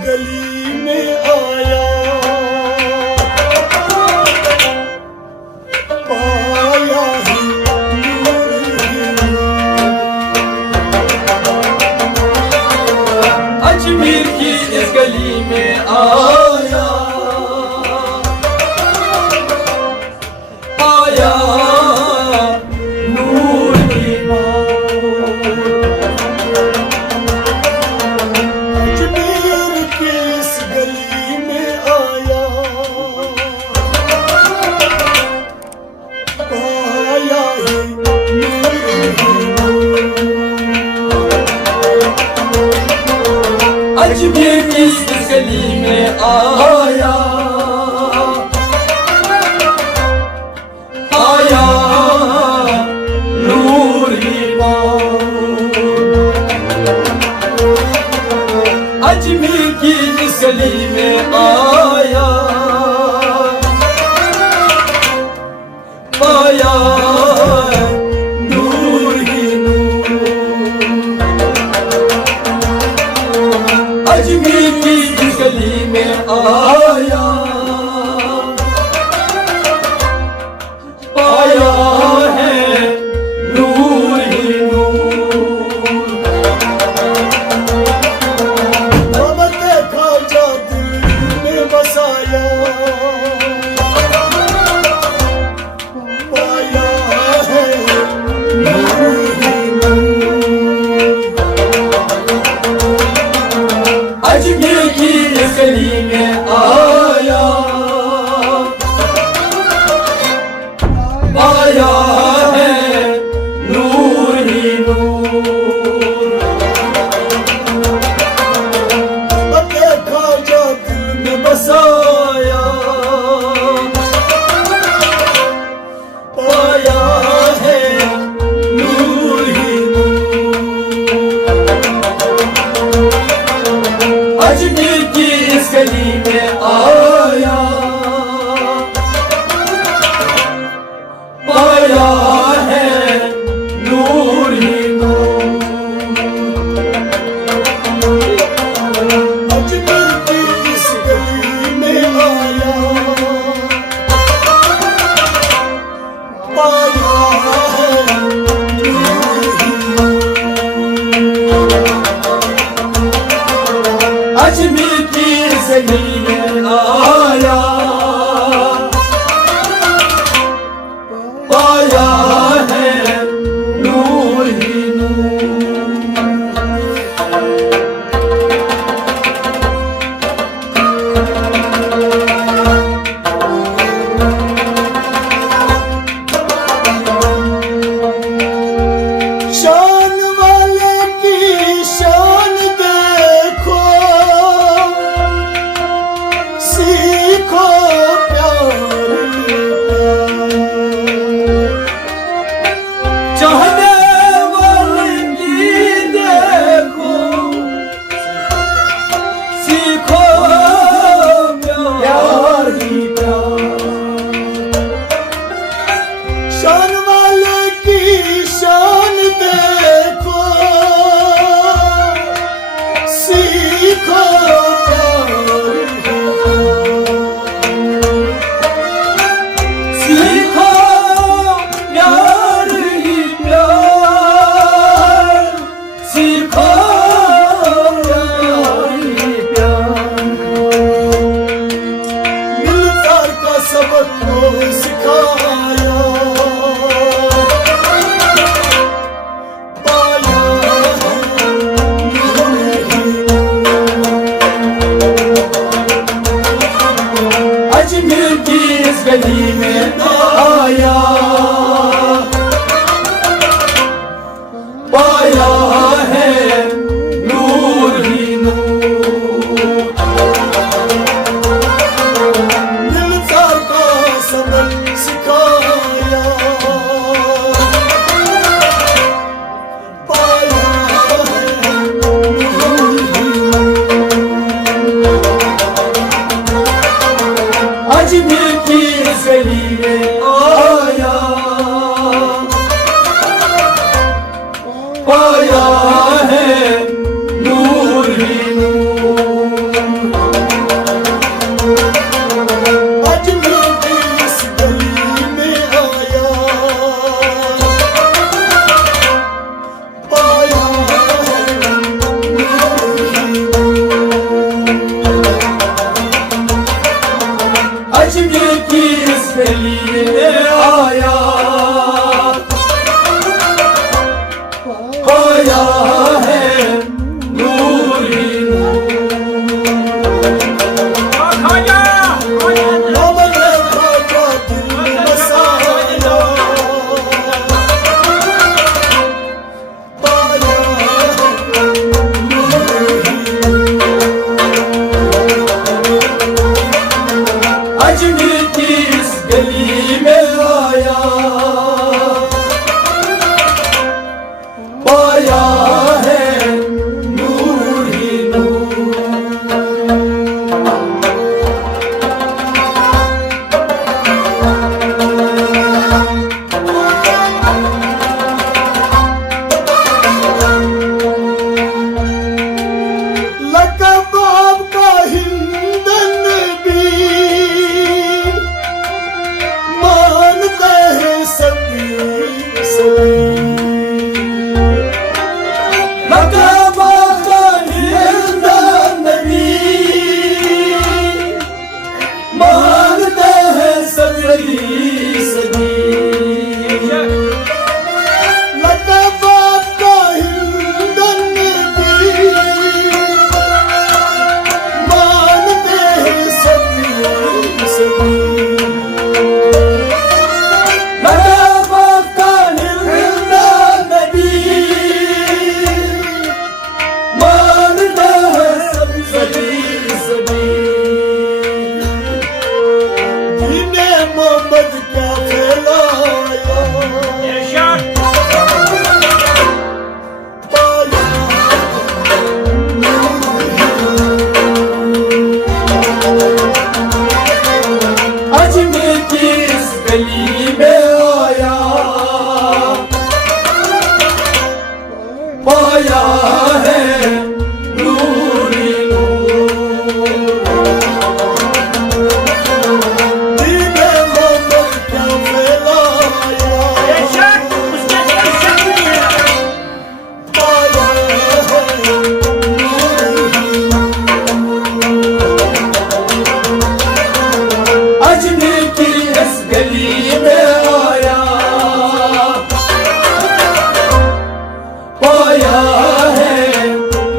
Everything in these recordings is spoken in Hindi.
गली में आया, पाया ही नूर ही नूर। अजमेर की इस गली में आया, पाया नूर ही नूर। अजमेर की इस गली में आया, पाया ही नूर ही नूर। अजमेर की इस गली में आया, पाया नूर ही नूर। अजमेर की इस गली में आया, पाया नूर ही नूर। अजमेर की इस गली में आया, पाया है नूर ही नूर। मोहम्मद ख्वाजा दिल में बसाया, पाया है नूर ही नूर। अजमेर की इस गली में आया, पाया है नूर ही नूर। मोहम्मद ख्वाजा दिल में बसाया, पाया है नूर ही नूर। अजमेर की इस गली में आया, पाया है नूर ही नूर। अजमेर की इस गली में आया, पाया है नूर ही नूर। अजमेर की इस गली में आया, पाया है नूर ही नूर। शान वाले की शान देखो, सीखो प्यार चाहने वाले की देखो, सीखो प्यार ही प्यार। शान वाले की शान देखो, सीखो प्यार सीखो प्यार ही प्यार, सीखो प्यार ही प्यार। मिलकर का सबक को सिखाया, पाया है नूर ही नूर। अजमेर की इस गली में आया, पाया है नूर ही नूर। मिलकर का सबक सिखाया, पाया है नूर ही नूर। अजमेर की इस गली में आया, पाया है नूर ही नूर। मोहम्मद क्या फैलाया पाया अजमेर की इस गली में आया पाया है नूर ही नूर दीने मोहम्मद क्या फैलाया पाया है अजमेर की इस गली में आया पाया है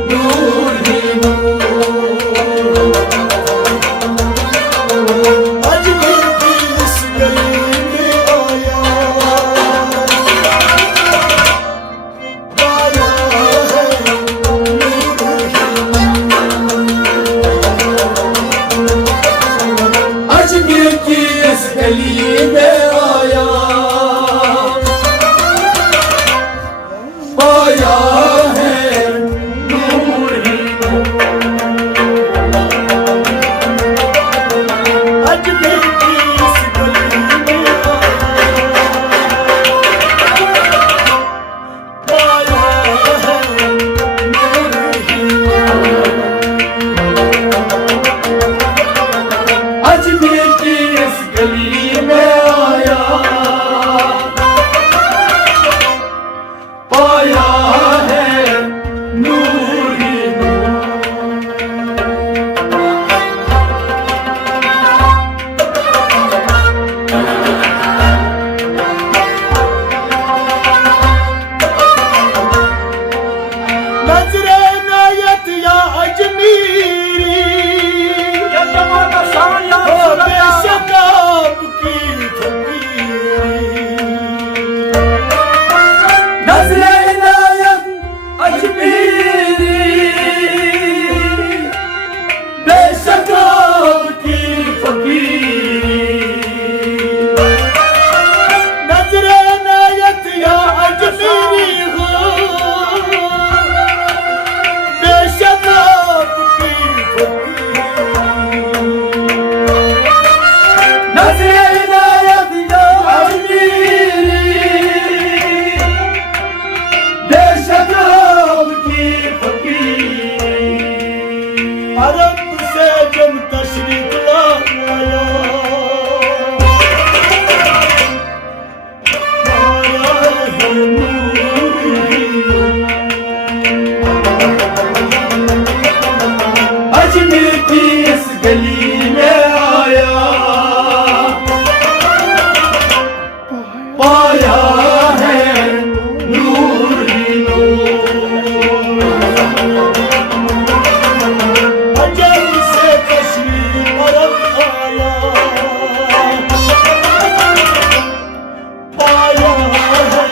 नूर ही नूर अजमेर की इस गली में आया पाया है अजमेर की इस गली में आया पाया है नूर ही अजमेर की इस गली में आया पाया है अजमेर की इस गली में आया पाया है नूर ही नजरे नायत या अजमीरी ओ बेशताब की फकीरी नज़रे इनायत अजमेरी बेशताब की फकीरी नजरे नायत या अजमीरी हो बेशताब की फकीरी नज़रे इनायत या अजमेरी बेशताब की फकीरी अरब से जब तशरीफ लाया आया है अजमेर की इस गली में आया पाया है नूर ही नूर अजब से तशरीफ अरब आया पाया है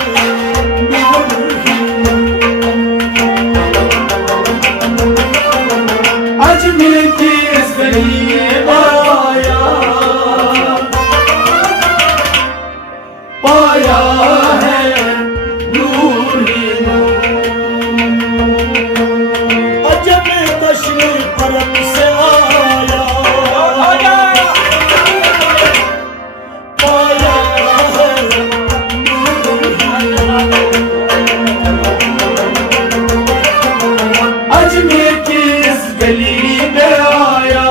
अजमेर की इस गली में आया पाया है नूर ही नूर अजब तशरीफ अरब से आया पाया है अजमेर की इस गली में आया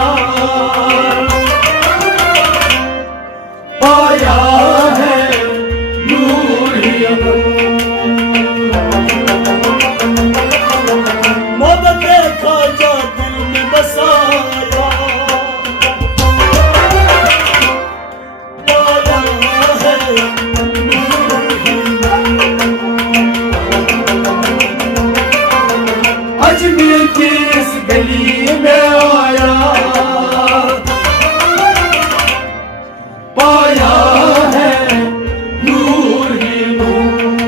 पाया है नूर ही नूर मोहब्बत खाजा दिल में बसाया पाया है अजमेर की इस गली में आया पाया है नूर ही नूर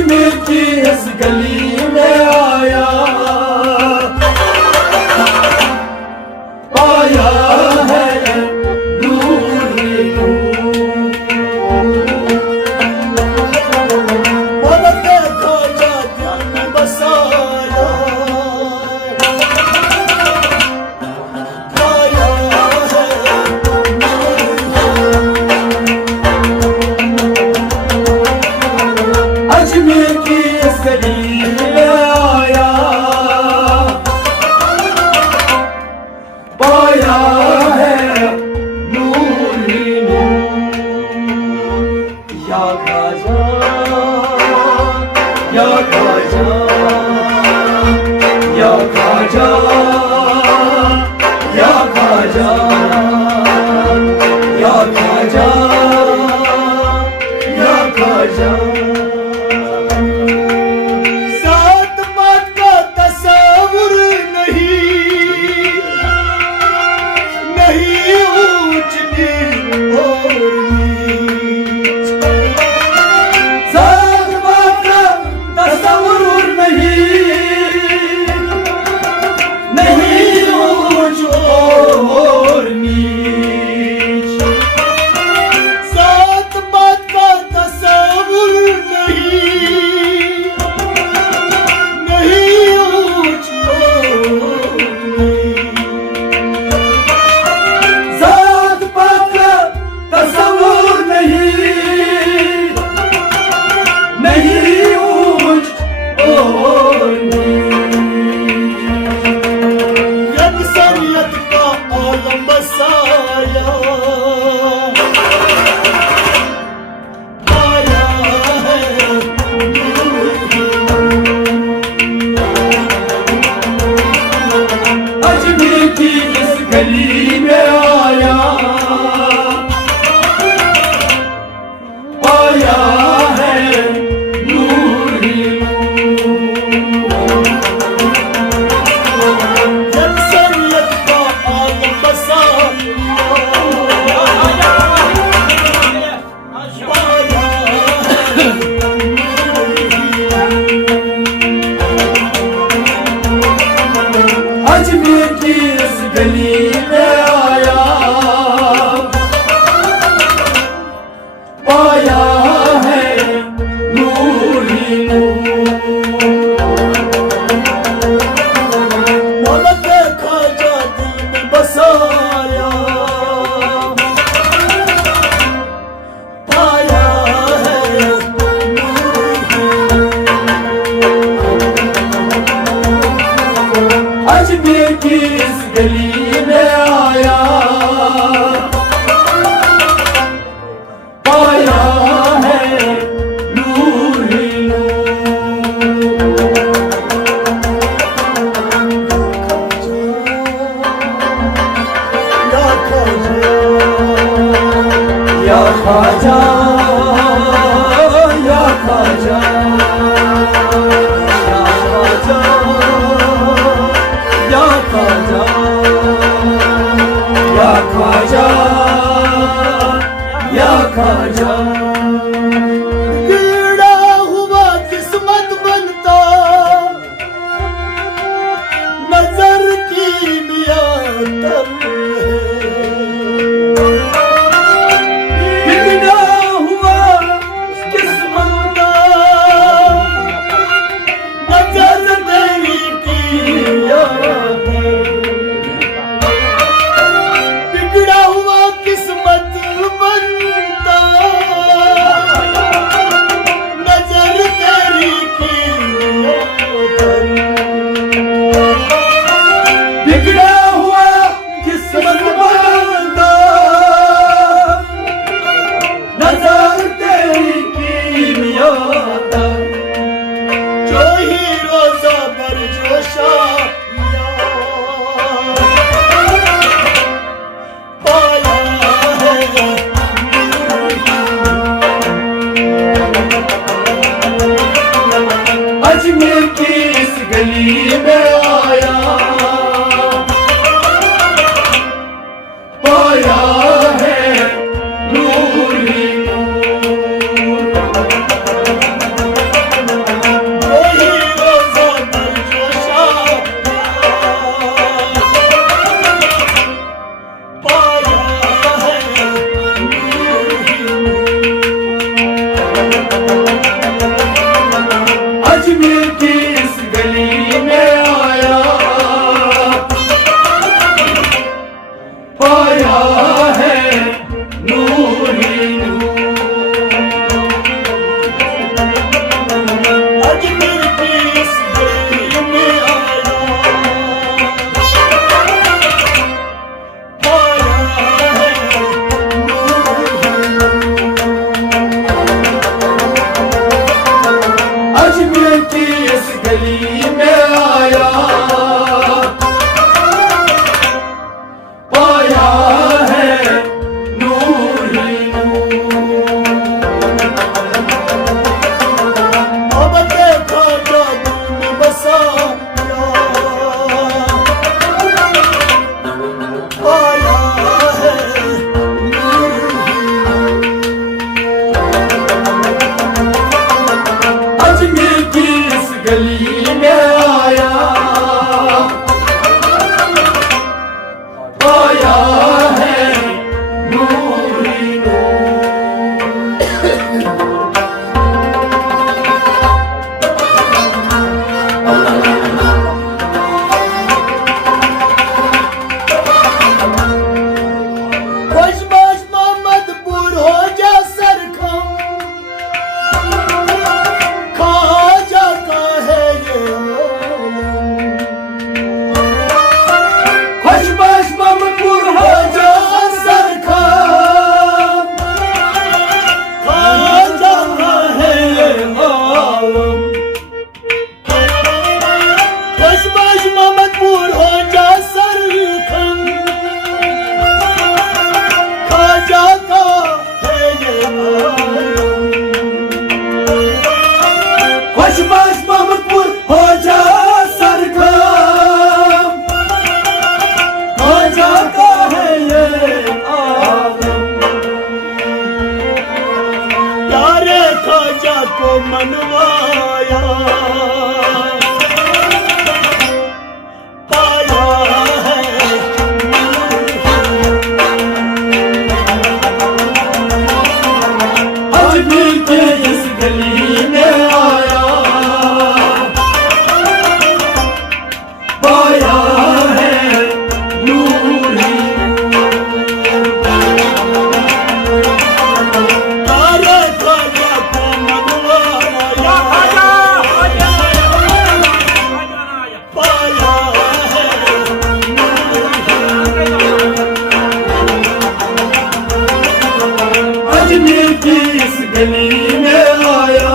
अजमेर की इस गली में आया, पाया है नूर ही नूर। मदद ख्वाजा दिल में बसाया, पाया है अजमेर की इस गली में आया, पाया है नूर ही नूर। या ख्वाजा, या ख्वाजा, या ख्वाजा, या ख्वाजा, या ख्वाजा, या ख्वाजा। सात बात का तस्वुर नहीं, नहीं ऊंच नीच और नीच। सात बात का तस्वुर नहीं, नहीं ऊंच और नीच। सात बात का तस्वुर नहीं, नहीं ऊंच और नीच। सात बात का तस्वुर नहीं, नहीं ऊंच और नीच। यकसरियत का आलम बसाया, पाया है नूर ही अजमेर की इस गली में आया, पाया है नूर ही नूर। यकसरियत का आलम बसाया, पाया है अजमेर की इस गली में आया, पाया है नूर ही नूर। मदद ख्वाजा दिल में बसाया, पाया है नूर ही अजमेर की इस गली में आया, पाया है नूर ही नूर। या ख्वाजा, या ख्वाजा, या ख्वाजा, या ख्वाजा, या ख्वाजा, या ख्वाजा। गिरा हुआ किस्मत बनता, नजर की मियातर बिगड़ा हुआ किस्मत का, नजर तेरी की याद है। बिगड़ा हुआ किस्मत बनता, खुशबाश मोहम्मदपुर हो जा सरखम खाजा का है ये खुशबाश मोहम्मदपुर हो जा सरखम खाजा का है ये आलम खुशबाश मोहम्मदपुर हो जा सरखम खाजा का है ये खुशबाश मोहम्मदपुर हो जा सरखम खाजा का है ये आलम प्यारे खाजा को मनवाया पाया है अजमेर के इस गली में आया पाया है नूरी प्यारे खाजा को मनवाया पाया है अजमेर की इस गली में आया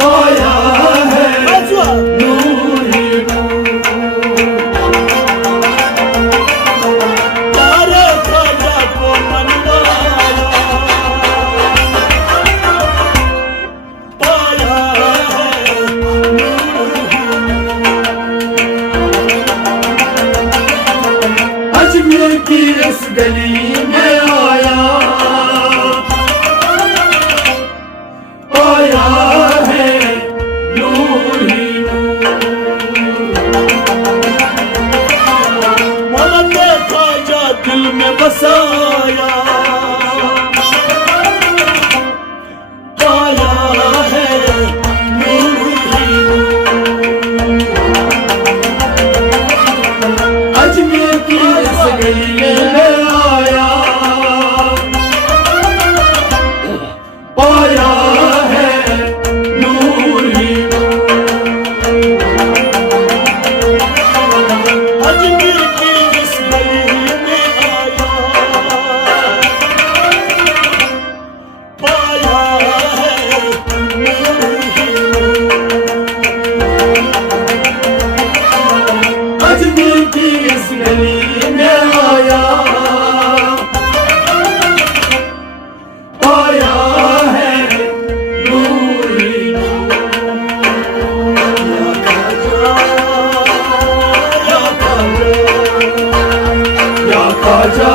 पाया है नूरी प्यारे खाजा को मनवाया पाया है अजमेर की इस गली में आया पाया है नूरी मोहम्मद खाजा दिल में बसाया पाया है अजमेर की इस गली में आया पाया है नूरी अजमेर की इस गली में आया पाया है अजमेर की इस गली में आया पाया है नूरी या खाजा